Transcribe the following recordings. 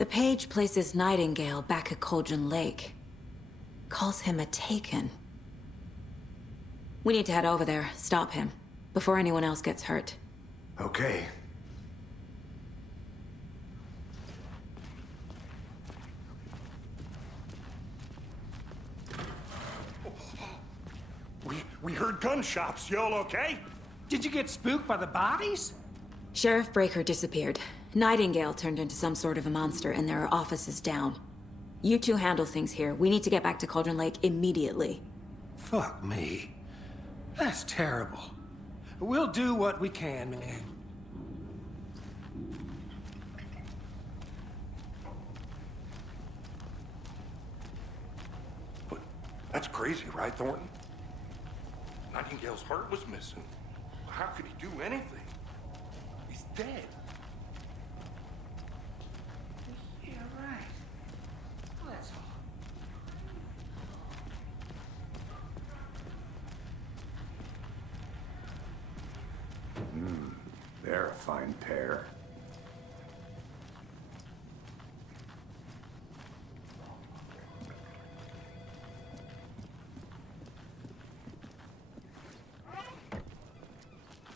The page places Nightingale back at Cauldron Lake. Calls him a Taken. We need to head over there, stop him, before anyone else gets hurt. Okay. We heard gunshots. Y'all okay? Did you get spooked by the bodies? Sheriff Breaker disappeared. Nightingale turned into some sort of a monster, and there are offices down. You two handle things here. We need to get back to Cauldron Lake immediately. Fuck me. That's terrible. We'll do what we can, man. But that's crazy, right, Thornton? Nightingale's heart was missing. How could he do anything? He's dead. Yeah, right. Well, that's all. They're a fine pair.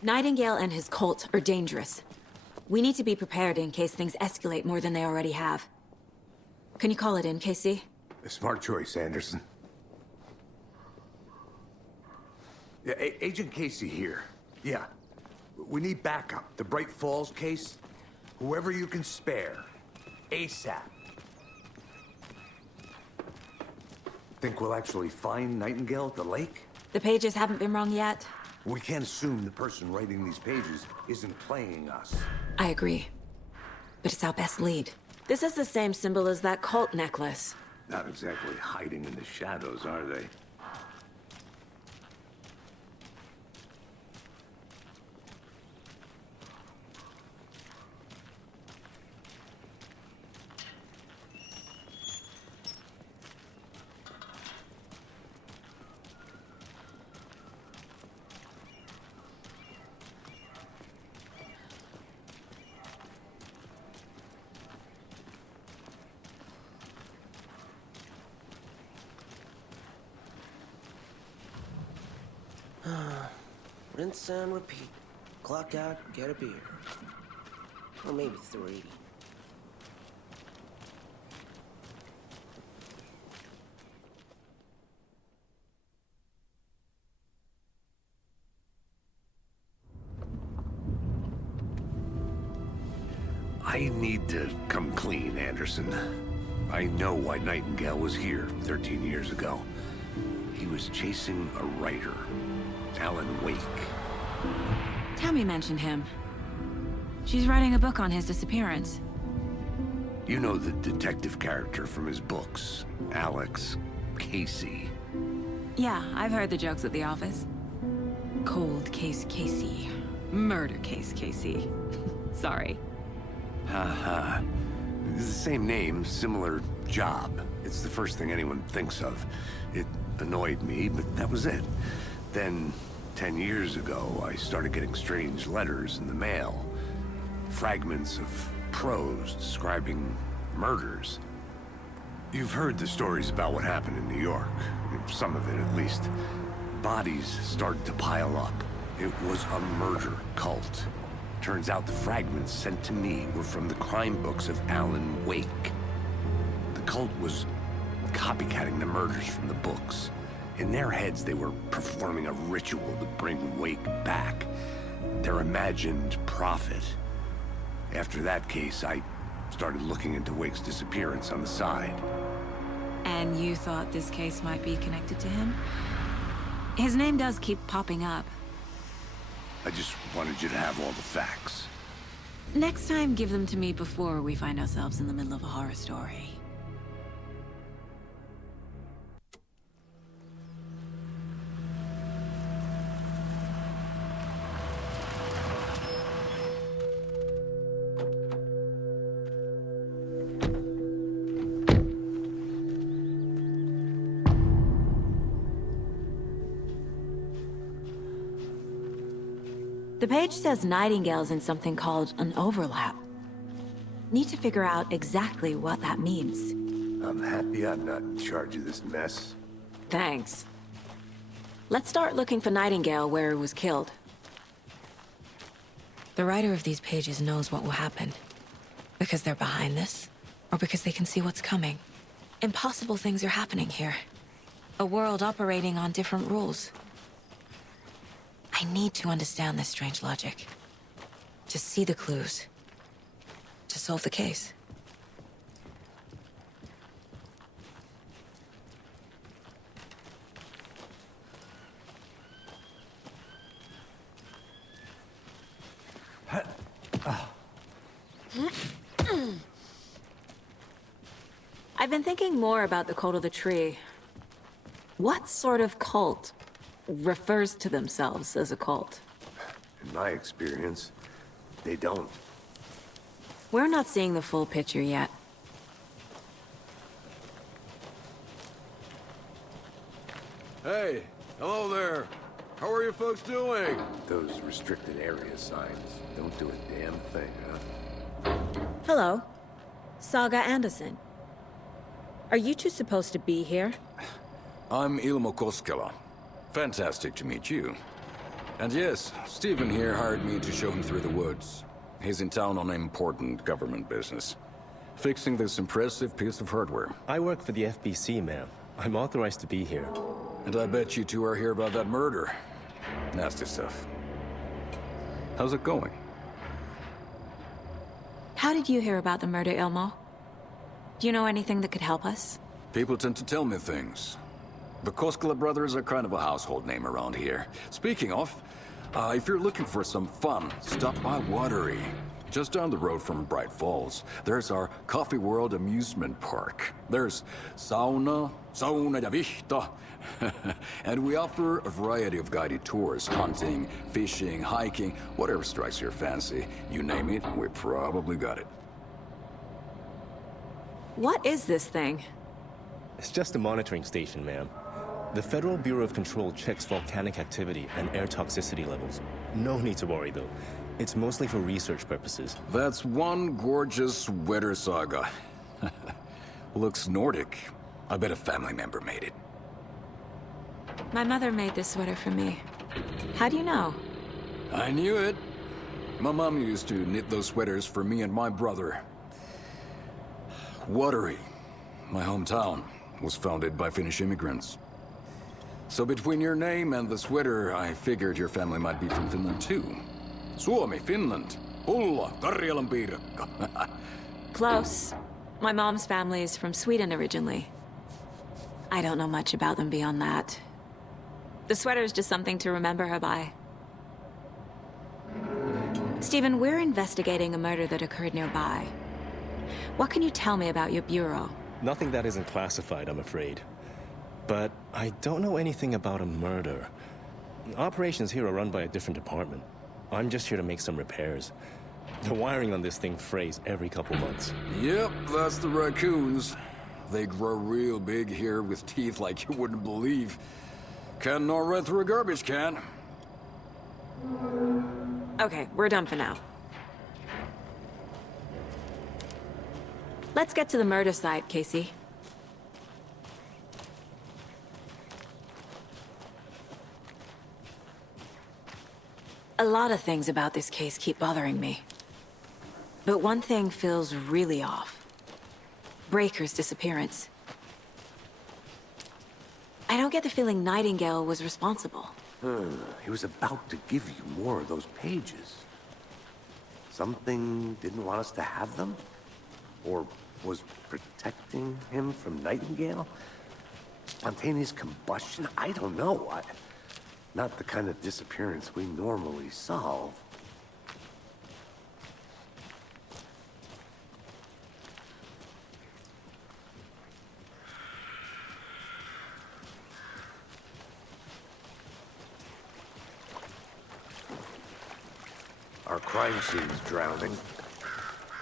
Nightingale and his cult are dangerous. We need to be prepared in case things escalate more than they already have. Can you call it in, Casey? A smart choice, Anderson. Yeah, Agent Casey here. Yeah. We need backup. The Bright Falls case. Whoever you can spare. ASAP. Think we'll actually find Nightingale at the lake? The pages haven't been wrong yet. We can't assume the person writing these pages isn't playing us. I agree. But it's our best lead. This is the same symbol as that cult necklace. Not exactly hiding in the shadows, are they? Rinse and repeat. Clock out, get a beer. Or maybe 3. I need to come clean, Anderson. I know why Nightingale was here 13 years ago. He was chasing a writer, Alan Wake. Tammy mentioned him. She's writing a book on his disappearance. You know the detective character from his books, Alex Casey. Yeah, I've heard the jokes at the office. Cold case Casey. Murder case Casey. Sorry. Haha. It's the same name, similar job. It's the first thing anyone thinks of. It annoyed me, but that was it. Then, 10 years ago, I started getting strange letters in the mail. Fragments of prose describing murders. You've heard the stories about what happened in New York. Some of it, at least. Bodies started to pile up. It was a murder cult. Turns out the fragments sent to me were from the crime books of Alan Wake. The cult was copycatting the murders from the books. In their heads, they were performing a ritual to bring Wake back. Their imagined prophet. After that case, I started looking into Wake's disappearance on the side. And you thought this case might be connected to him? His name does keep popping up. I just wanted you to have all the facts. Next time, give them to me before we find ourselves in the middle of a horror story. The page says Nightingale's in something called an overlap. Need to figure out exactly what that means. I'm happy I'm not in charge of this mess. Thanks. Let's start looking for Nightingale where he was killed. The writer of these pages knows what will happen. Because they're behind this, or because they can see what's coming. Impossible things are happening here. A world operating on different rules. I need to understand this strange logic. To see the clues. To solve the case. I've been thinking more about the cult of the tree. What sort of cult refers to themselves as a cult? In my experience, they don't. We're not seeing the full picture yet. Hey, hello there. How are you folks doing? Those restricted area signs don't do a damn thing, huh? Hello. Saga Anderson. Are you two supposed to be here? I'm Ilmo Koskela. Fantastic to meet you. And yes, Stephen here hired me to show him through the woods. He's in town on important government business. Fixing this impressive piece of hardware. I work for the FBC, ma'am. I'm authorized to be here. And I bet you two are here about that murder. Nasty stuff. How's it going? How did you hear about the murder, Ilmo? Do you know anything that could help us? People tend to tell me things. The Koskela brothers are kind of a household name around here. Speaking of, if you're looking for some fun, stop by Watery. Just down the road from Bright Falls, there's our Coffee World amusement park. There's sauna ja vihta. And we offer a variety of guided tours, hunting, fishing, hiking, whatever strikes your fancy. You name it, we probably got it. What is this thing? It's just a monitoring station, ma'am. The Federal Bureau of Control checks volcanic activity and air toxicity levels. No need to worry, though. It's mostly for research purposes. That's one gorgeous weather saga. Looks Nordic. I bet a family member made it. My mother made this sweater for me. How do you know? I knew it. My mom used to knit those sweaters for me and my brother. Watery, my hometown, was founded by Finnish immigrants. So between your name and the sweater, I figured your family might be from Finland too. Suomi, Finland. Pulla, Karjalan piirakka. Close. My mom's family is from Sweden originally. I don't know much about them beyond that. The sweater is just something to remember her by. Stephen, we're investigating a murder that occurred nearby. What can you tell me about your bureau? Nothing that isn't classified, I'm afraid. But I don't know anything about a murder. Operations here are run by a different department. I'm just here to make some repairs. The wiring on this thing frays every couple months. Yep, that's the raccoons. They grow real big here with teeth like you wouldn't believe. Can gnaw right through a garbage can. Okay, we're done for now. Let's get to the murder site, Casey. A lot of things about this case keep bothering me. But one thing feels really off. Breaker's disappearance. I don't get the feeling Nightingale was responsible. He was about to give you more of those pages. Something didn't want us to have them? Or was protecting him from Nightingale? Spontaneous combustion? I don't know. Not the kind of disappearance we normally solve. Our crime scene's drowning.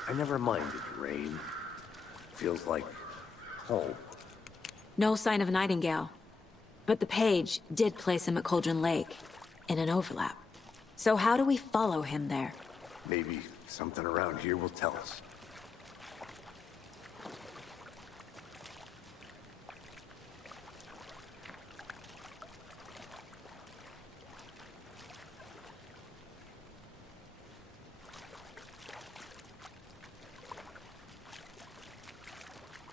I never minded rain. Feels like home. No sign of Nightingale. But the page did place him at Cauldron Lake, in an overlap. So how do we follow him there? Maybe something around here will tell us.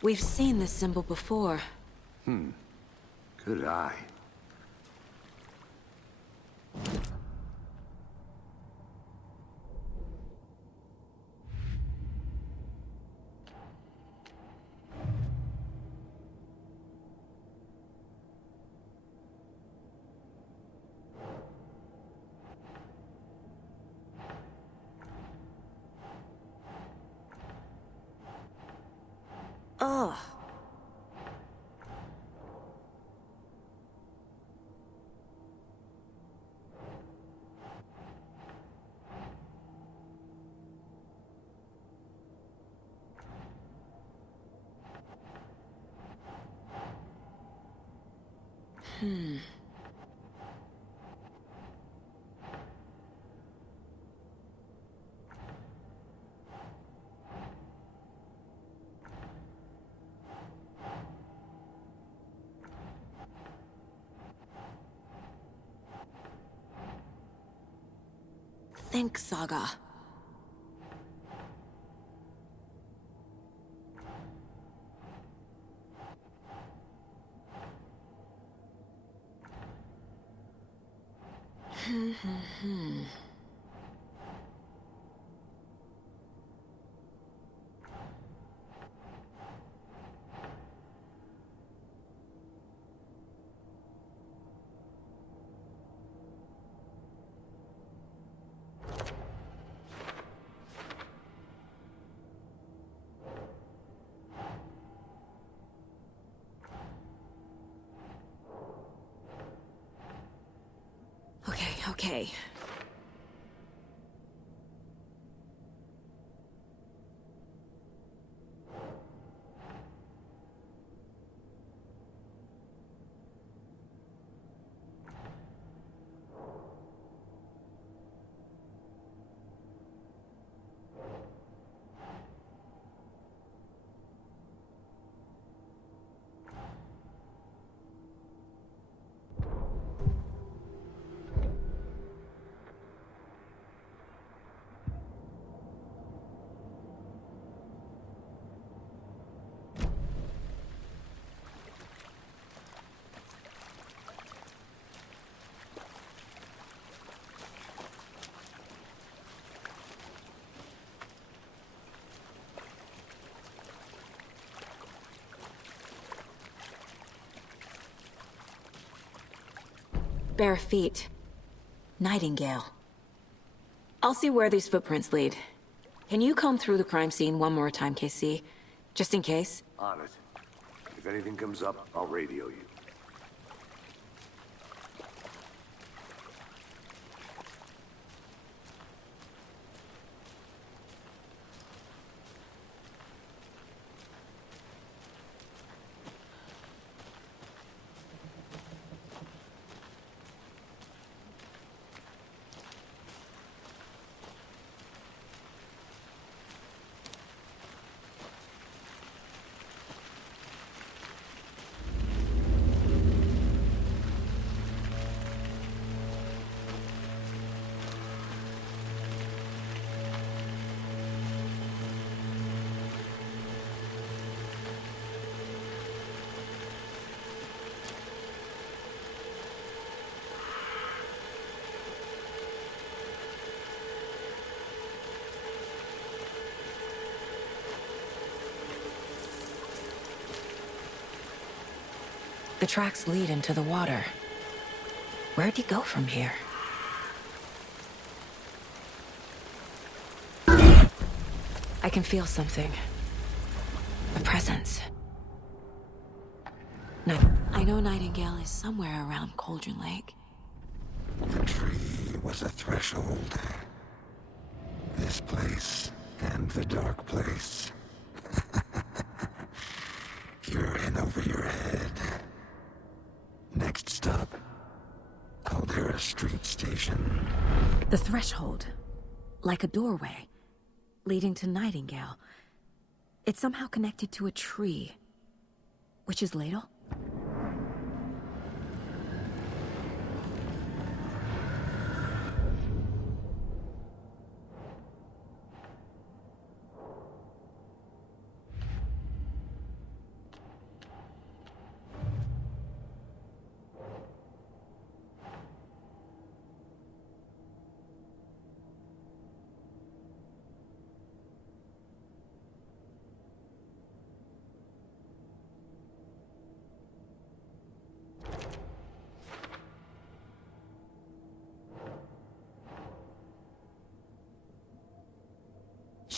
We've seen this symbol before. Good eye. Ugh. Think, Saga. Okay. Bare feet. Nightingale. I'll see where these footprints lead. Can you comb through the crime scene one more time, KC? Just in case? On it. If anything comes up, I'll radio you. The tracks lead into the water. Where'd he go from here? I can feel something. A presence. No, I know Nightingale is somewhere around Cauldron Lake. The tree was a threshold. This place and the dark place. You're in over your head. Next stop, Caldera Street Station. The threshold. Like a doorway. Leading to Nightingale. It's somehow connected to a tree. Witch's Ladle?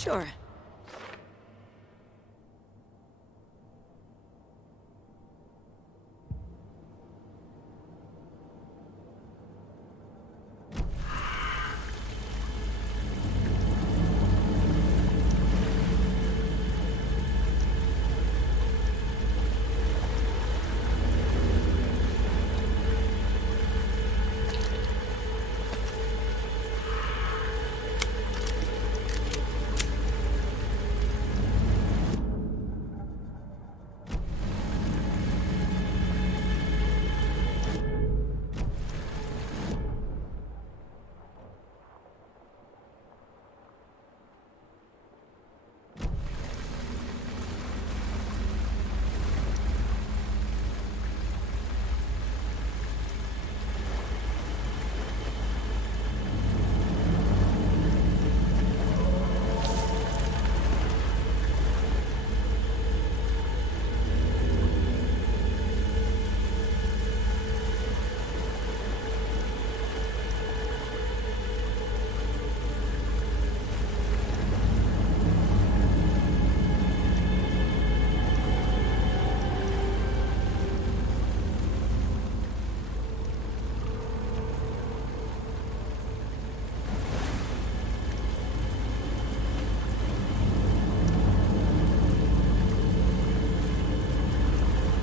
Sure.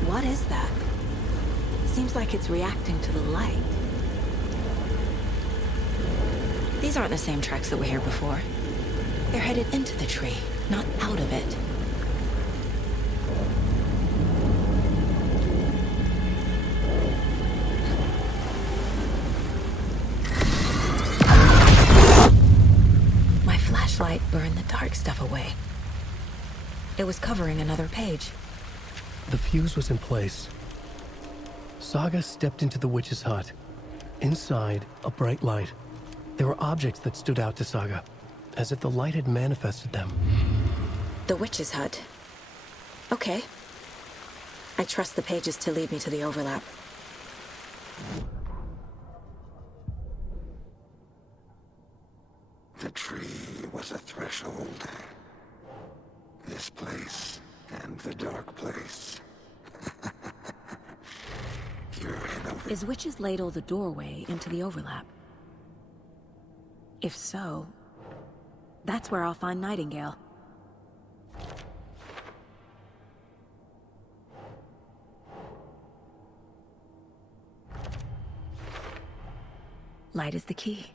What is that? Seems like it's reacting to the light. These aren't the same tracks that were here before. They're headed into the tree, not out of it. My flashlight burned the dark stuff away. It was covering another page. The fuse was in place. Saga stepped into the witch's hut. Inside, a bright light. There were objects that stood out to Saga, as if the light had manifested them. The witch's hut. Okay. I trust the pages to lead me to the overlap. The tree was a threshold. This place and the dark place. You're in over. Is Witch's Ladle the doorway into the overlap? If so, that's where I'll find Nightingale. Light is the key.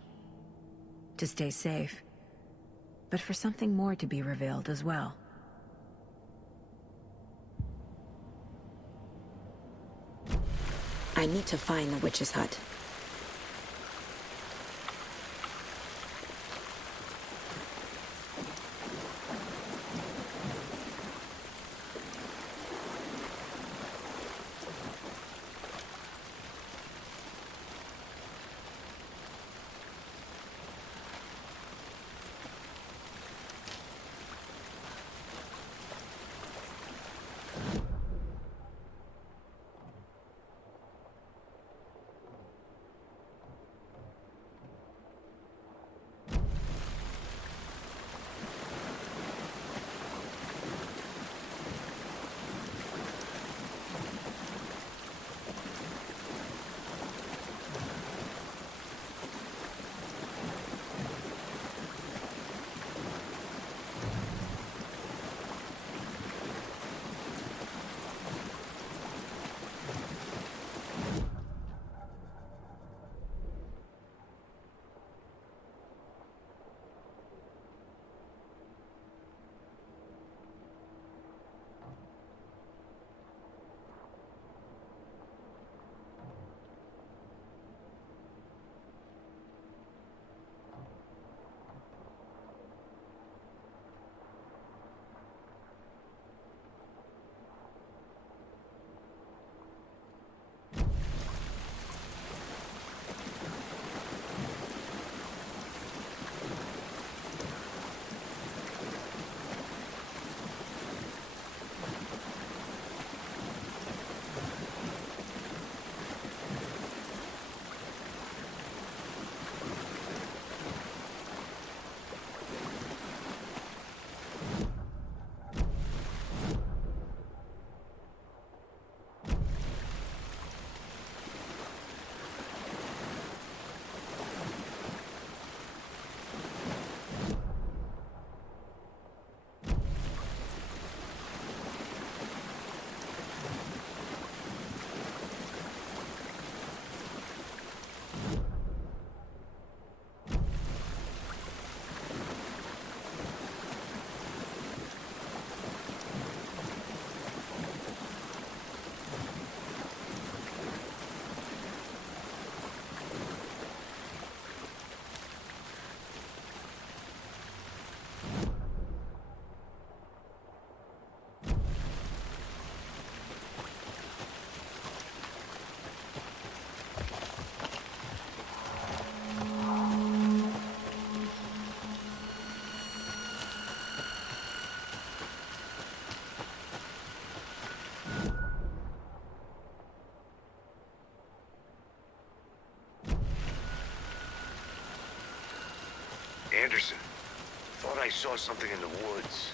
To stay safe. But for something more to be revealed as well. I need to find the witch's hut. Anderson. Thought I saw something in the woods.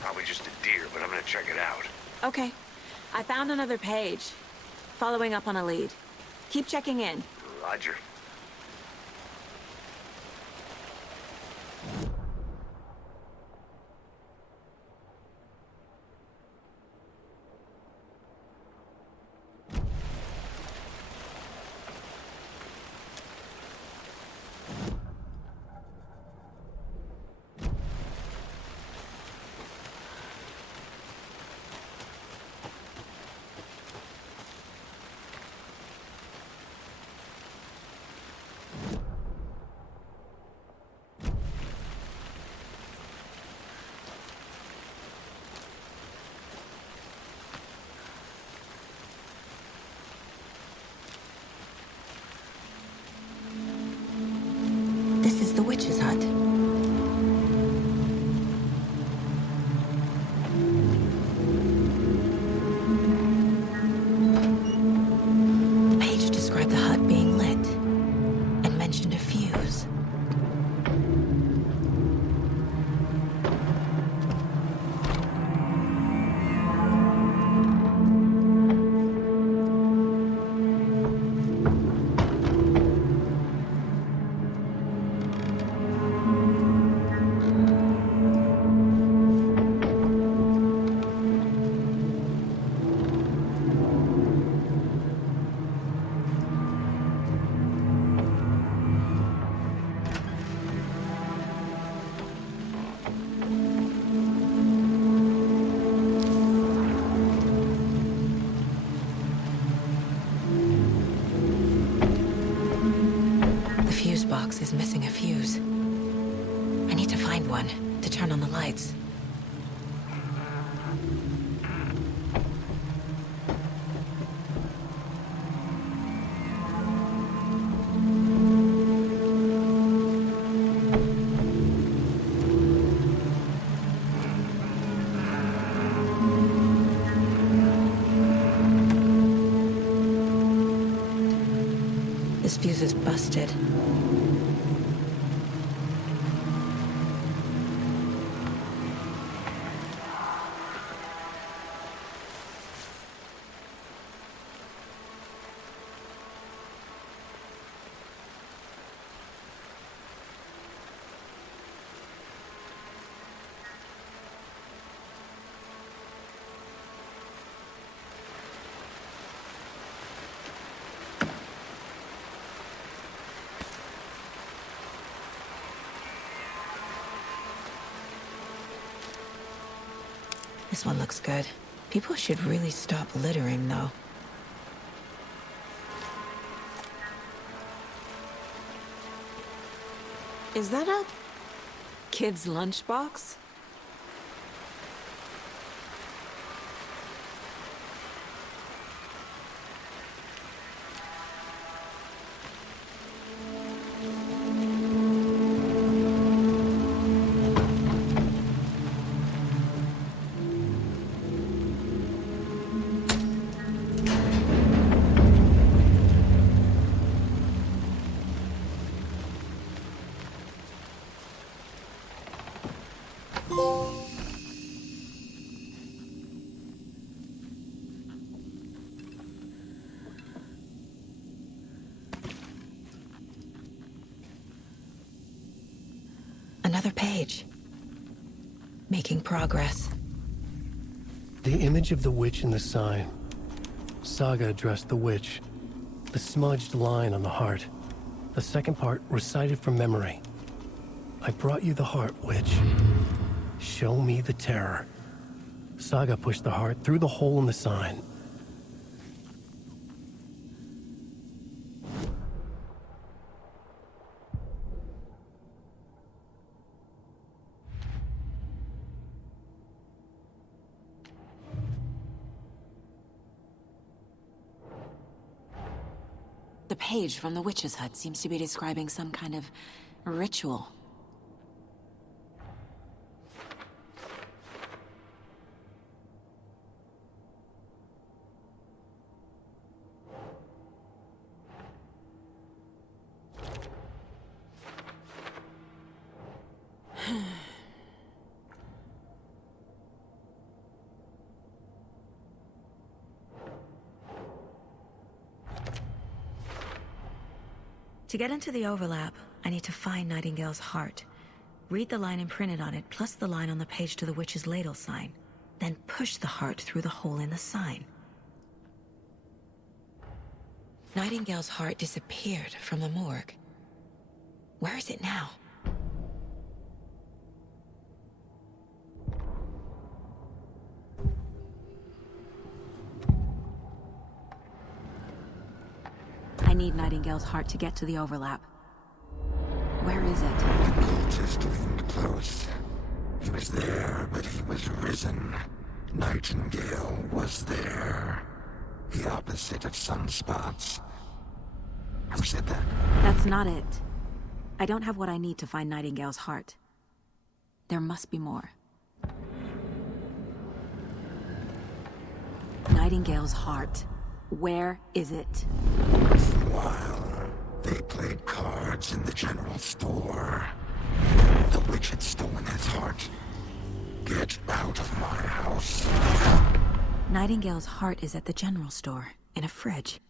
Probably just a deer, but I'm gonna check it out. Okay. I found another page. Following up on a lead. Keep checking in. Roger. This is the witch's hut. The page described the hut being lit and mentioned a fuse. The fuse box is missing a fuse. I need to find one to turn on the lights. This fuse is busted. This one looks good. People should really stop littering, though. Is that a kid's lunchbox? Another page. Making progress. The image of the witch in the sign. Saga addressed the witch. The smudged line on the heart. The second part recited from memory. I brought you the heart, witch. Show me the terror. Saga pushed the heart through the hole in the sign. The page from the witch's hut seems to be describing some kind of ritual. To get into the overlap, I need to find Nightingale's heart. Read the line imprinted on it, plus the line on the page to the witch's ladle sign. Then push the heart through the hole in the sign. Nightingale's heart disappeared from the morgue. Where is it now? I need Nightingale's heart to get to the overlap. Where is it? The cultist leaned close. He was there, but he was risen. Nightingale was there. The opposite of sunspots. Who said that? That's not it. I don't have what I need to find Nightingale's heart. There must be more. Nightingale's heart. Where is it? While they played cards in the general store, the witch had stolen his heart. Get out of my house. Nightingale's heart is at the general store, in a fridge.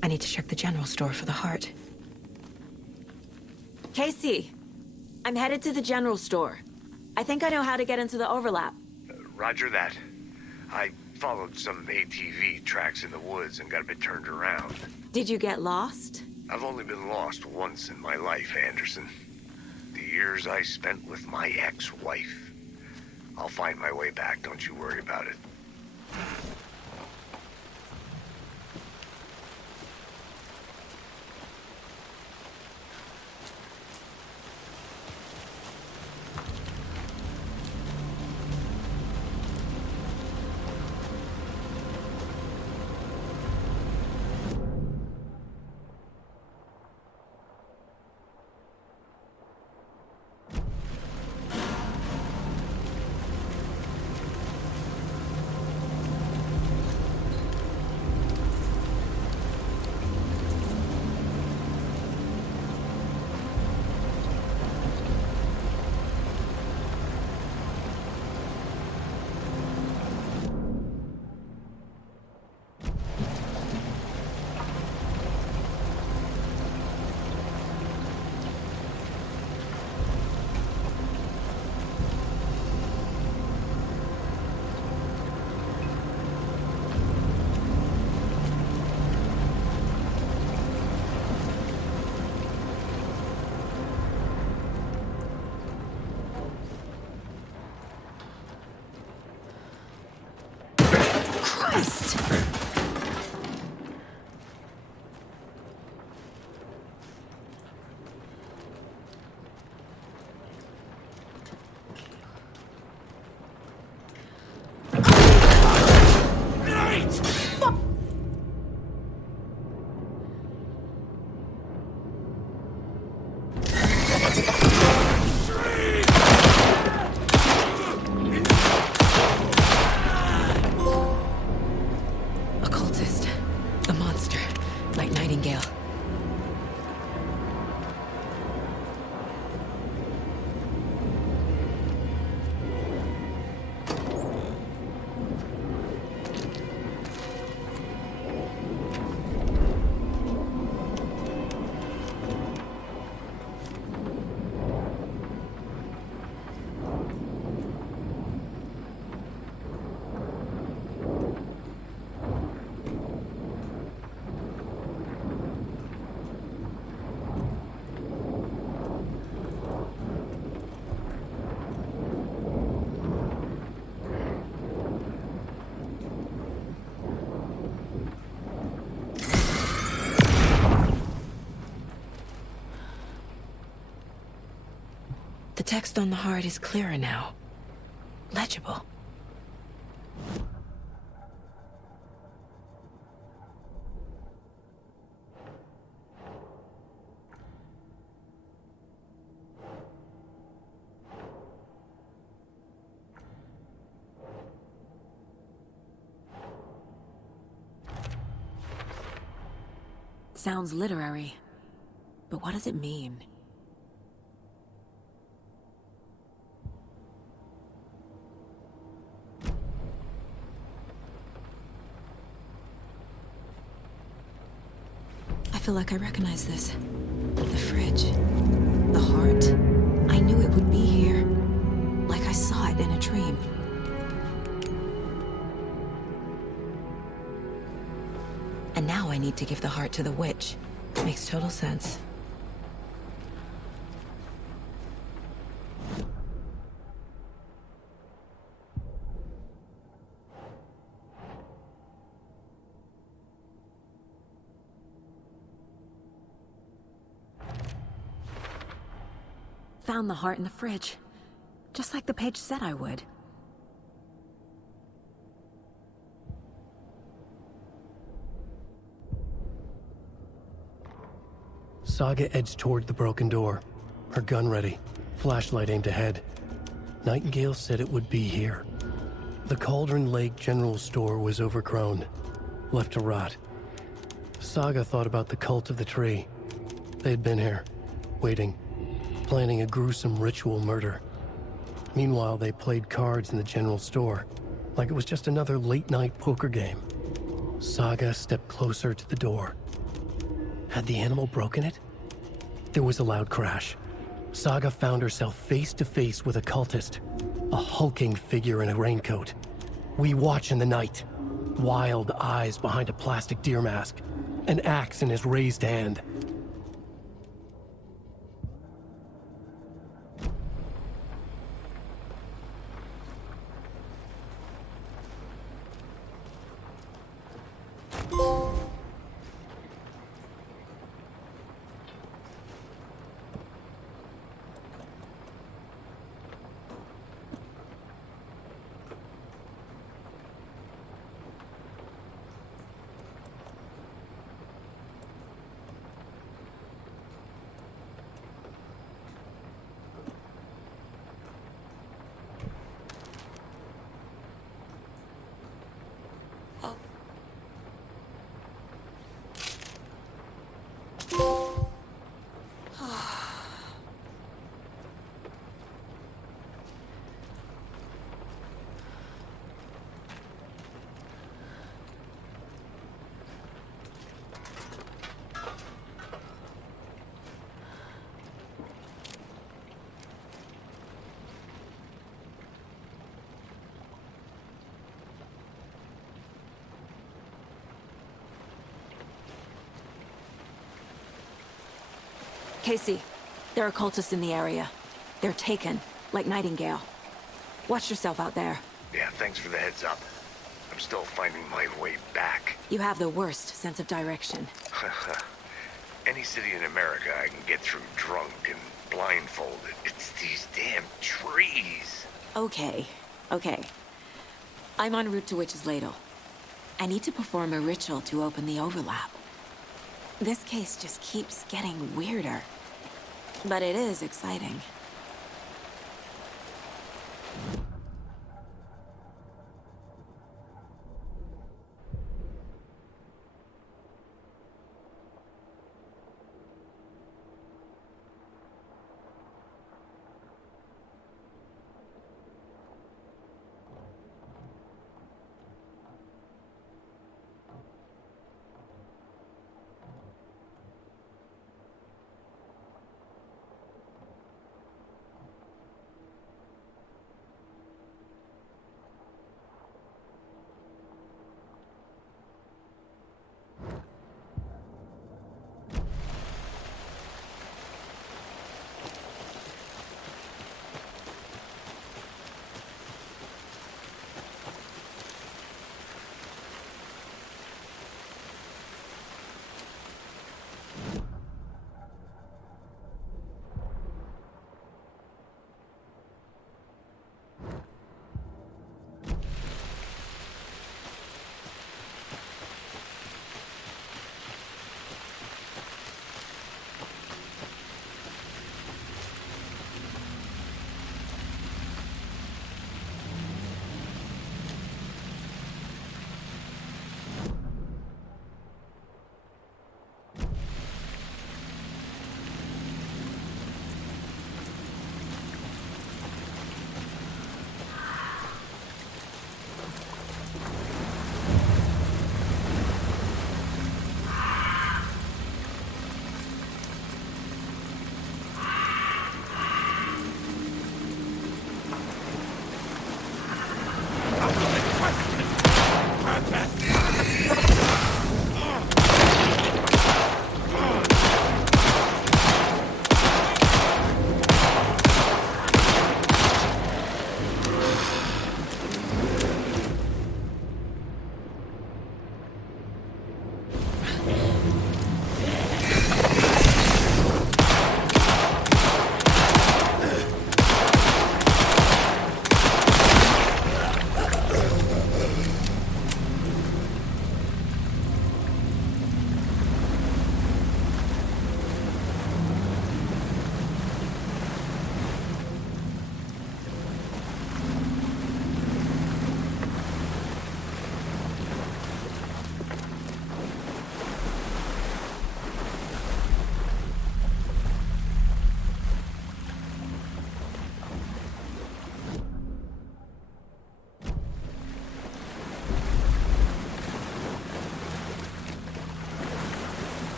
I need to check the general store for the heart. Casey, I'm headed to the general store. I think I know how to get into the overlap. Roger that. I followed some ATV tracks in the woods and got a bit turned around. Did you get lost? I've only been lost once in my life, Anderson. The years I spent with my ex-wife. I'll find my way back, don't you worry about it. The text on the heart is clearer now. Legible. sounds literary. But what does it mean? I feel like I recognize this. The fridge. The heart. I knew it would be here. Like I saw it in a dream. And now I need to give the heart to the witch. Makes total sense. Found the heart in the fridge. Just like the page said I would. Saga edged toward the broken door, her gun ready, flashlight aimed ahead. Nightingale said it would be here. The Cauldron Lake General Store was overgrown, left to rot. Saga thought about the cult of the tree. They had been here, waiting, planning a gruesome ritual murder. Meanwhile, they played cards in the general store, like it was just another late-night poker game. Saga stepped closer to the door. Had the animal broken it? There was a loud crash. Saga found herself face to face with a cultist, a hulking figure in a raincoat. We watch in the night. Wild eyes behind a plastic deer mask, an axe in his raised hand. Casey, there are cultists in the area. They're taken, like Nightingale. Watch yourself out there. Yeah, thanks for the heads up. I'm still finding my way back. You have the worst sense of direction. Any city in America I can get through drunk and blindfolded. It's these damn trees. Okay. I'm en route to Witch's Ladle. I need to perform a ritual to open the overlap. This case just keeps getting weirder. But it is exciting.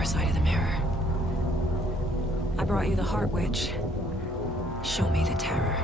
your side of the mirror. I brought you the Heart Witch. Show me the terror.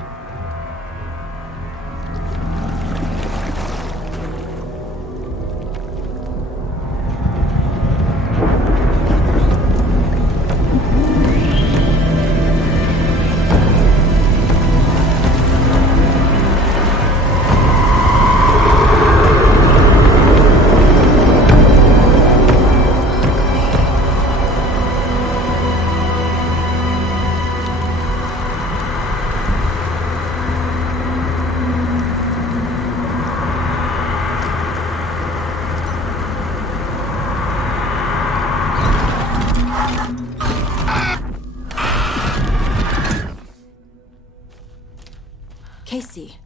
Casey,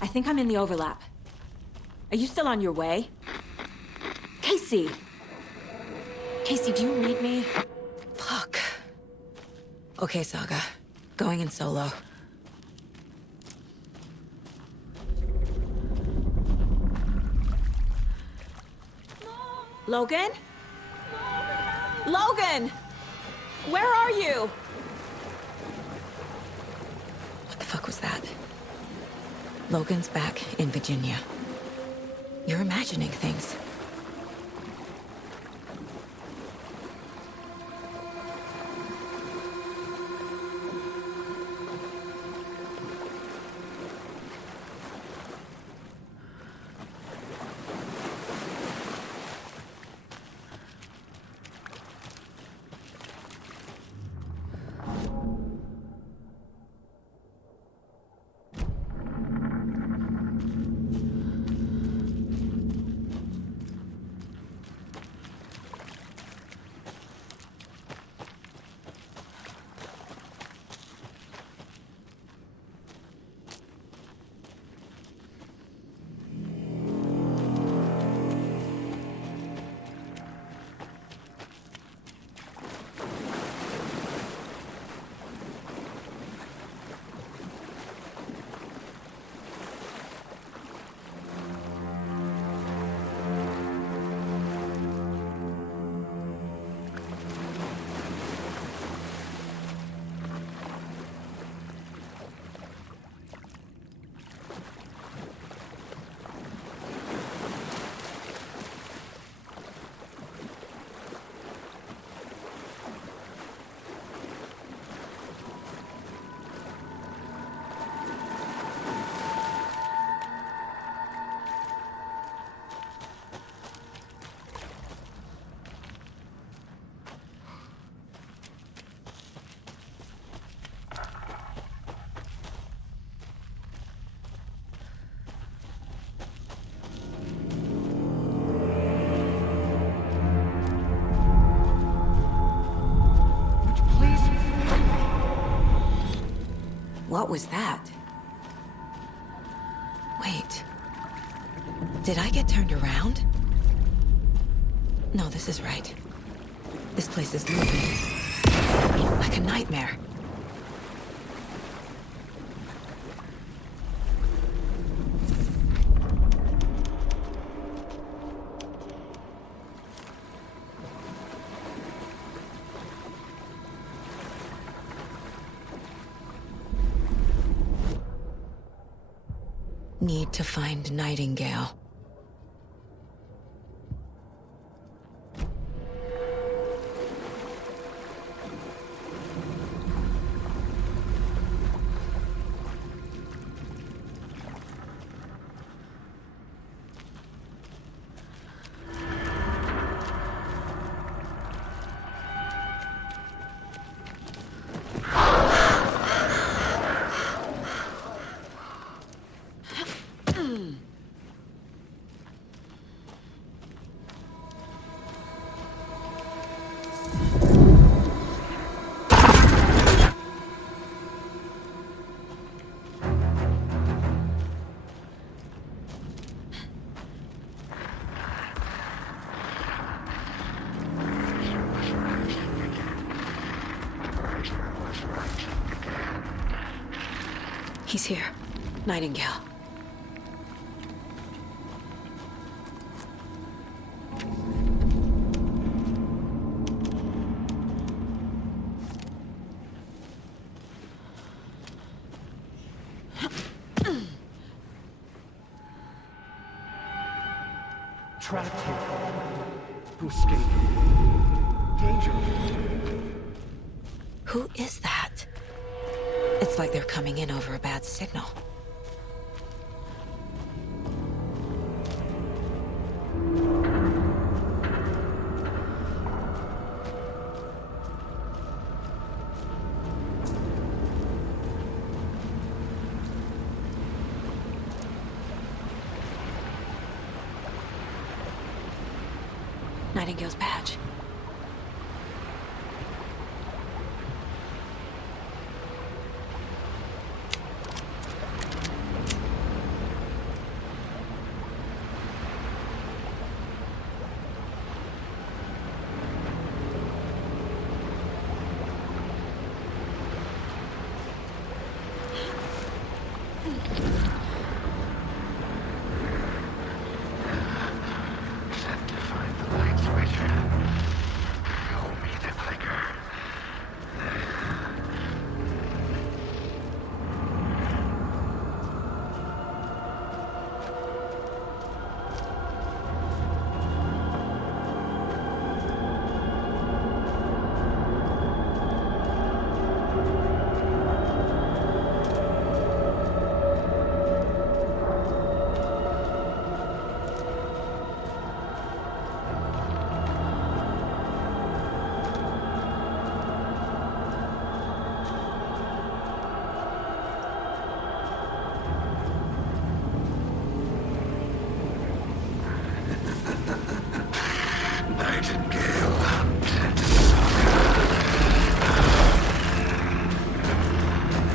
I think I'm in the overlap. Are you still on your way? Casey! Casey, do you read me? Fuck. Okay, Saga. Going in solo. Logan? Logan! Where are you? What the fuck was that? Logan's back in Virginia. You're imagining things. What was that? Wait. Did I get turned around? No, this is right. This place is moving. Like a nightmare. Need to find Nightingale. He's here. Nightingale. trapped here. To escape. Danger. Who is that? It's like they're coming in over a bad signal. Nightingale's badge.